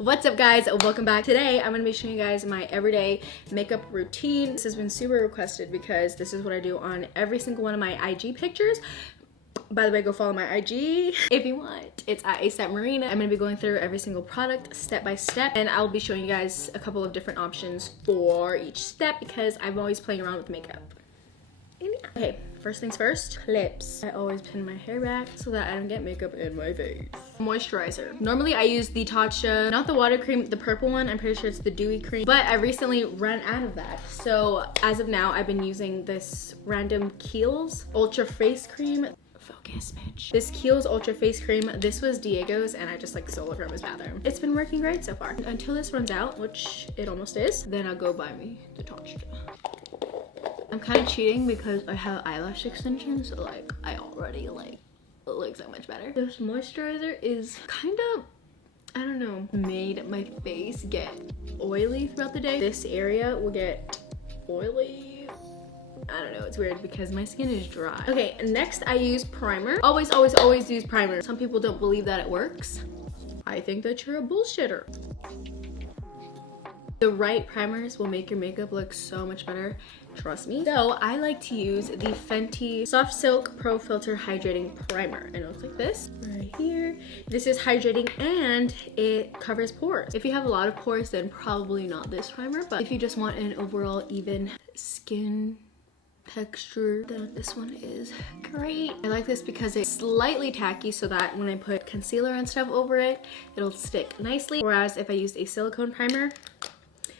What's up, guys? Welcome back. Today I'm gonna be showing you guys my everyday makeup routine. This has been super requested because this is what I do on every single one of my IG pictures. By the way, go follow my IG if you want. It's at Marina. I'm gonna be going through every single product step by step, and I'll be showing you guys a couple of different options for each step because I'm always playing around with makeup. And yeah. Okay, first things first, clips. I always pin my hair back so that I don't get makeup in my face. Moisturizer. Normally I use the Tatcha, not the water cream, the purple one. I'm pretty sure it's the dewy cream, but I recently ran out of that. So as of now, I've been using this random Kiehl's Ultra Face Cream. Focus, bitch. This Kiehl's Ultra Face Cream, this was Diego's and I just like stole it from his bathroom. It's been working great so far. Until this runs out, which it almost is, then I'll go buy me the Tatcha. I'm kind of cheating because I have eyelash extensions, so like I already like look so much better. This moisturizer is kind of, I don't know, made my face get oily throughout the day. This area will get oily. I don't know, it's weird because my skin is dry. Okay, next I use primer. Always use primer. Some people don't believe that it works. I think that you're a bullshitter. The right primers will make your makeup look so much better. Trust me. So I like to use the Fenty Soft Silk Pro Filter Hydrating Primer. And it looks like this right here. This is hydrating and it covers pores. If you have a lot of pores, then probably not this primer. But if you just want an overall even skin texture, then this one is great. I like this because it's slightly tacky so that when I put concealer and stuff over it, it'll stick nicely. Whereas if I used a silicone primer,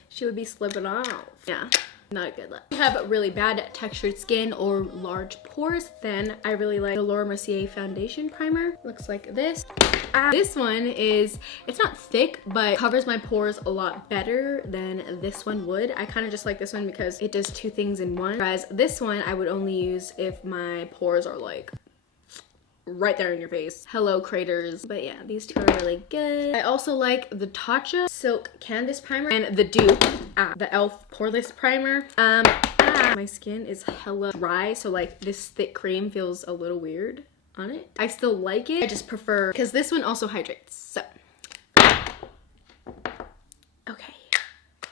she would be slipping off. Yeah. Not a good look. If you have really bad textured skin or large pores, then I really like the Laura Mercier foundation primer. Looks like this. This one is, it's not thick, but covers my pores a lot better than this one would. I kind of just like this one because it does two things in one. Whereas this one I would only use if my pores are like right there in your face. Hello, craters. But yeah, these two are really good. I also like the Tatcha Silk Canvas Primer and the Dupe, the e.l.f. Poreless Primer. My skin is hella dry, so like this thick cream feels a little weird on it. I still like it. I just prefer, because this one also hydrates, so. Okay.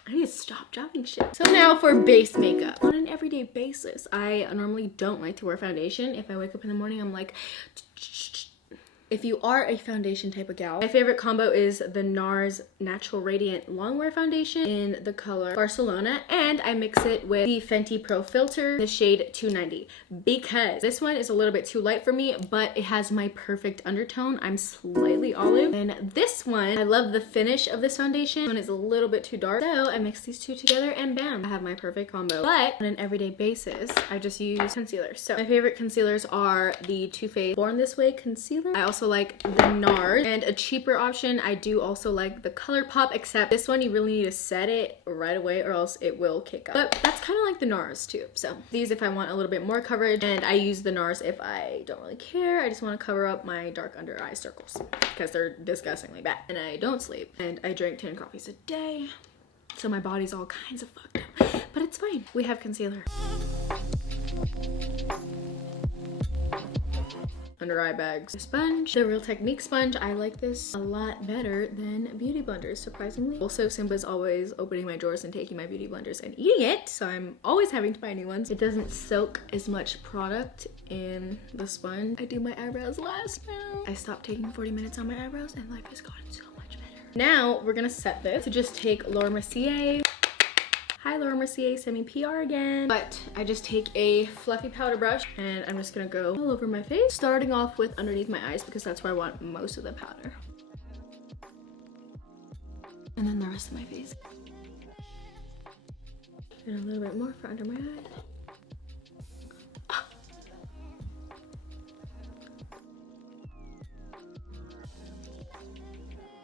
I need to stop dropping shit. So now for base makeup. On an everyday basis, I normally don't like to wear foundation. If I wake up in the morning, I'm like, if you are a foundation type of gal, my favorite combo is the NARS Natural Radiant Longwear Foundation in the color Barcelona, and I mix it with the Fenty Pro Filter, the shade 290, because this one is a little bit too light for me, but it has my perfect undertone. I'm slightly olive. And this one, I love the finish of this foundation. This one is a little bit too dark, so I mix these two together and bam, I have my perfect combo. But on an everyday basis, I just use concealer. So my favorite concealers are the Too Faced Born This Way concealer. I also like the NARS, and a cheaper option, I do also like the ColourPop, except this one you really need to set it right away or else it will kick up. But that's kind of like the NARS too. So these if I want a little bit more coverage, and I use the NARS if I don't really care. I just want to cover up my dark under eye circles because they're disgustingly bad. And I don't sleep, and I drink 10 coffees a day. So my body's all kinds of fucked up, but it's fine. We have concealer. Under eye bags. A sponge, the Real Technique sponge. I like this a lot better than beauty blenders, surprisingly. Also, Simba's always opening my drawers and taking my beauty blenders and eating it, so I'm always having to buy new ones. It doesn't soak as much product in the sponge. I do my eyebrows last now. I stopped taking 40 minutes on my eyebrows and life has gotten so much better. Now we're gonna set this. So just take Laura Mercier. Hi, Laura Mercier, send me PR again. But I just take a fluffy powder brush and I'm just gonna go all over my face, starting off with underneath my eyes because that's where I want most of the powder. And then the rest of my face. And a little bit more for under my eyes.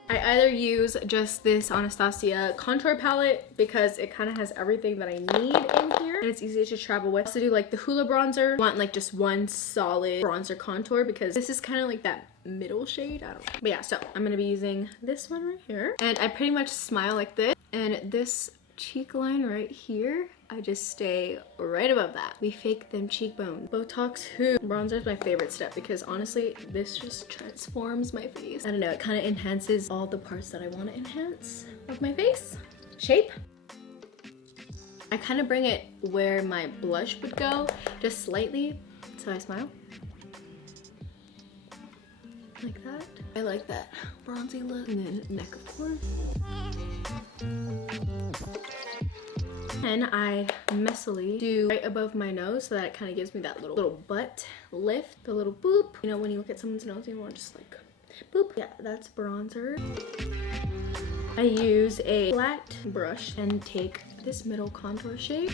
I either use just this Anastasia contour palette because it kind of has everything that I need in here and it's easy to travel with. I also do like the Hoola bronzer. I want like just one solid bronzer contour because this is kind of like that middle shade. I don't know. But yeah, so I'm gonna be using this one right here. And I pretty much smile like this, and this cheek line right here, I just stay right above that. We fake them cheekbones. Botox who? Bronzer is my favorite step because honestly, this just transforms my face. I don't know, it kind of enhances all the parts that I want to enhance of my face. Shape. I kind of bring it where my blush would go, just slightly, so I smile. Like that. I like that bronzy look. And then neck, of course. And I messily do right above my nose so that it kind of gives me that little butt lift, the little boop. You know, when you look at someone's nose, you want to just like boop. Yeah, that's bronzer. I use a flat brush and take this middle contour shade.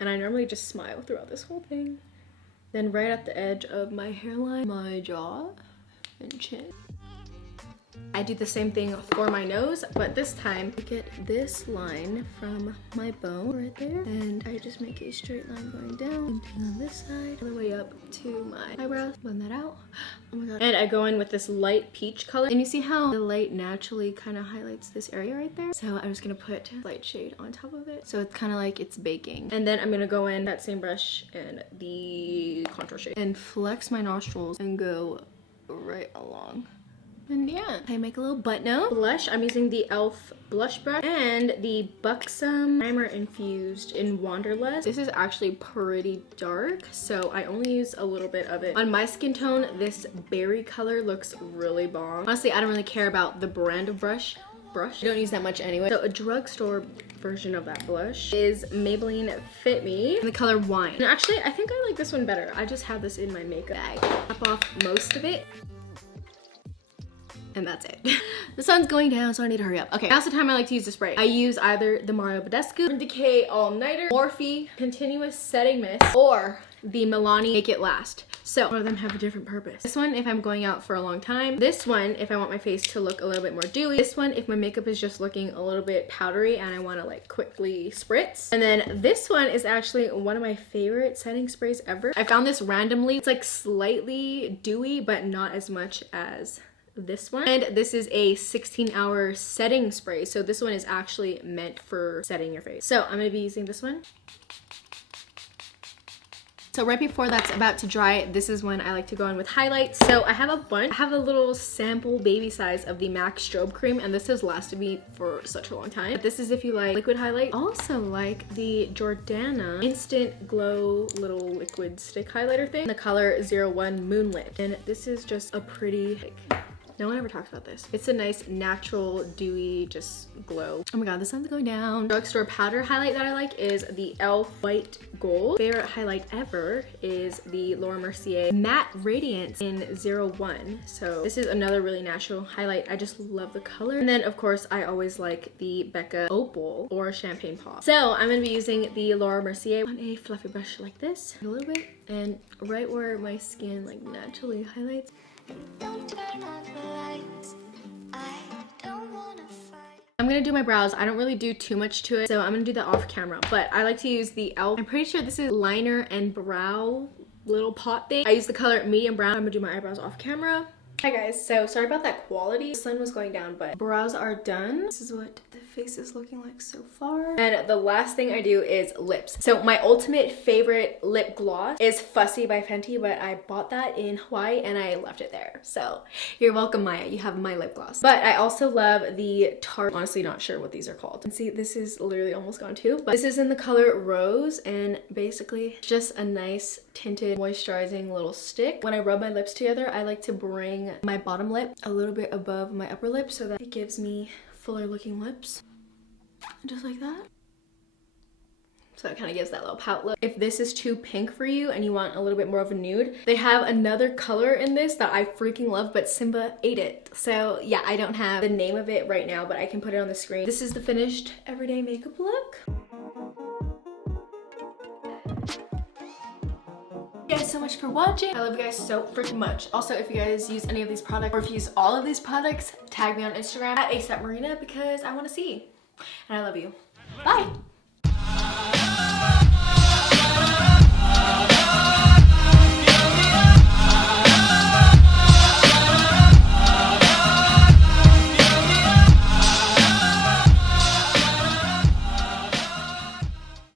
And I normally just smile throughout this whole thing. Then right at the edge of my hairline, my jaw and chin. I do the same thing for my nose, but this time I get this line from my bone right there, and I just make a straight line going down on this side, all the way up to my eyebrows. Blend that out. Oh my god. And I go in with this light peach color, and you see how the light naturally kind of highlights this area right there? So I'm just gonna put light shade on top of it, so it's kind of like it's baking. And then I'm gonna go in that same brush and the contour shade and flex my nostrils and go right along. And yeah, I make a little butt note. Blush, I'm using the e.l.f. blush brush and the Buxom Primer Infused in Wanderlust. This is actually pretty dark, so I only use a little bit of it. On my skin tone, this berry color looks really bomb. Honestly, I don't really care about the brand of brush. I don't use that much anyway. So a drugstore version of that blush is Maybelline Fit Me in the color Wine. And actually, I think I like this one better. I just have this in my makeup bag. Tap off most of it. And that's it. The sun's going down, so I need to hurry up. Okay, now's the time I like to use the spray. I use either the Mario Badescu Urban Decay All Nighter, Morphe Continuous Setting Mist, or the Milani Make It Last. So, all of them have a different purpose. This one, if I'm going out for a long time. This one, if I want my face to look a little bit more dewy. This one, if my makeup is just looking a little bit powdery and I want to like quickly spritz. And then this one is actually one of my favorite setting sprays ever. I found this randomly. It's like slightly dewy, but not as much as this one. And this is a 16-hour setting spray, so this one is actually meant for setting your face. So I'm gonna be using this one. So right before that's about to dry, this is when I like to go in with highlights. So I have a bunch. I have a little sample baby size of the MAC Strobe Cream, and this has lasted me for such a long time. But this is if you like liquid highlight. Also like the Jordana Instant Glow little liquid stick highlighter thing, the color 01 Moonlit. And this is just a pretty, like, no one ever talks about this. It's a nice, natural, dewy, just glow. Oh my god, the sun's going down. Drugstore powder highlight that I like is the e.l.f. White Gold. Favorite highlight ever is the Laura Mercier Matte Radiance in 01. So this is another really natural highlight. I just love the color. And then, of course, I always like the Becca Opal or Champagne Pop. So I'm gonna be using the Laura Mercier on a fluffy brush like this, a little bit, and right where my skin like naturally highlights. Don't turn off the lights. I don't wanna fight. I'm gonna do my brows. I don't really do too much to it, so I'm gonna do that off camera. But I like to use the e.l.f. I'm pretty sure this is liner and brow little pot thing. I use the color medium brown. I'm gonna do my eyebrows off camera. Hi guys, so sorry about that quality. The sun was going down, but brows are done. This is what the face is looking like so far. And the last thing I do is lips. So my ultimate favorite lip gloss is Fussy by Fenty, but I bought that in Hawaii and I left it there. So you're welcome, Maya. You have my lip gloss. But I also love the Tarte. Honestly, not sure what these are called. And see, this is literally almost gone too, but this is in the color Rose, and basically just a nice tinted moisturizing little stick. When I rub my lips together, I like to bring my bottom lip a little bit above my upper lip so that it gives me fuller looking lips, just like that. So it kind of gives that little pout look. If this is too pink for you and you want a little bit more of a nude, they have another color in this that I freaking love, but Simba ate it. So yeah, I don't have the name of it right now, but I can put it on the screen. This is the finished everyday makeup look. Thank you guys so much for watching. I love you guys so freaking much. Also, if you guys use any of these products or if you use all of these products, tag me on Instagram at Marina because I want to see. And I love you. Bye.